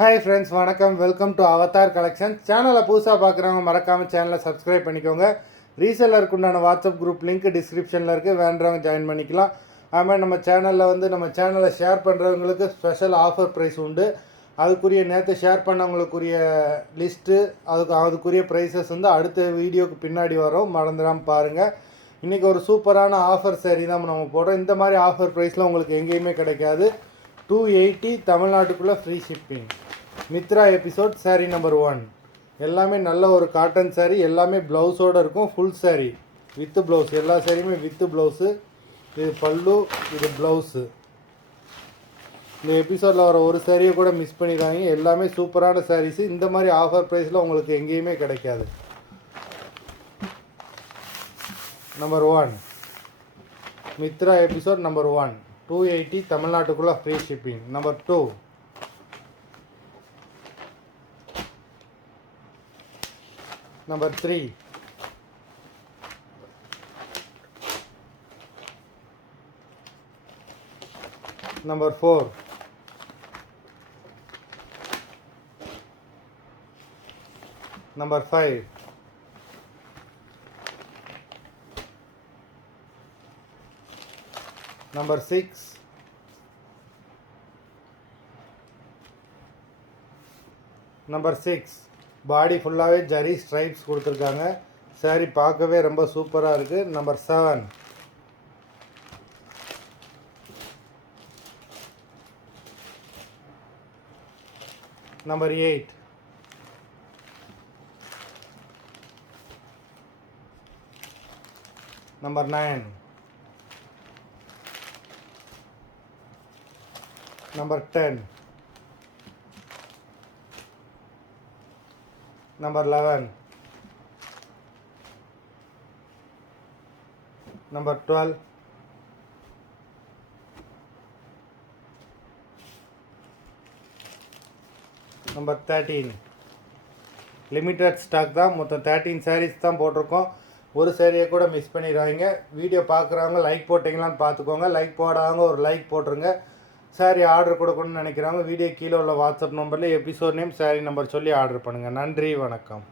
Hi friends, வணக்கம். Welcome to Avatar collection. சேனலை புதுசாக பார்க்குறவங்க மறக்காமல் சேனலை சப்ஸ்கிரைப் பண்ணிக்கோங்க. ரீசெல்லருக்கு உண்டான வாட்ஸ்அப் குரூப் லிங்க் டிஸ்கிரிப்ஷனில் இருக்குது, வேண்டுறவங்க ஜாயின் பண்ணிக்கலாம். அதுமாதிரி நம்ம சேனலில் நம்ம சேனலை ஷேர் பண்ணுறவங்களுக்கு ஸ்பெஷல் ஆஃபர் ப்ரைஸ் உண்டு. அதுக்குரிய நேற்று ஷேர் பண்ணவங்களுக்குரிய லிஸ்ட்டு அதுக்குரிய ப்ரைஸஸ் அடுத்த வீடியோக்கு பின்னாடி வரும், மறந்துடாமல் பாருங்கள். இன்றைக்கி ஒரு சூப்பரான ஆஃபர் சரி தான் நம்ம போடுறோம். இந்த மாதிரி ஆஃபர் ப்ரைஸில் உங்களுக்கு எங்கேயுமே கிடைக்காது. 280 தமிழ்நாட்டுக்குள்ளே free shipping. Mitra episode sari number 1 எல்லாமே நல்ல ஒரு காட்டன் சாரீ, எல்லாமே ப்ளவுஸோடு இருக்கும். ஃபுல் சாரீ வித்து ப்ளவுஸ், எல்லா சாரியுமே வித்து ப்ளவுஸு. இது பல்லு, இது ப்ளவுஸு. இந்த எபிசோடில் வர ஒரு சாரியை கூட மிஸ் பண்ணிடுறாங்க. எல்லாமே சூப்பரான சாரீஸு. இந்த மாதிரி ஆஃபர் ப்ரைஸில் உங்களுக்கு எங்கேயுமே கிடைக்காது. நம்பர் 1 மித்ரா எபிசோட் நம்பர் 1 280 தமிழ்நாட்டுக்குள்ளே free shipping. Number 2 number 3 number 4 number 5 number 6 number 6 body ஃபுல்லாகவே ஜரி ஸ்ட்ரைப்ஸ் கொடுத்துருக்காங்க. சாரி பார்க்கவே ரொம்ப சூப்பராக இருக்குது. Number 7 number 8 number 9 number 10 number 11 number 12 number 13. Limited stock தான், மொத்தம் 13 சாரீஸ் தான் போட்டிருக்கோம். ஒரு சாரியை கூட மிஸ் பண்ணிடுறாங்க. வீடியோ பார்க்குறவங்க லைக் போட்டிங்களான்னு பார்த்துக்கோங்க. லைக் போடாதவங்க ஒரு லைக் போட்டுருங்க. சாரி ஆர்டர் கொடுக்கணும்னு நினைக்கிறாங்க, வீடியோ கீழே உள்ள வாட்ஸ்அப் நம்பரில் எபிசோட் நேம் சாரி நம்பர் சொல்லி ஆர்டர் பண்ணுங்கள். நன்றி, வணக்கம்.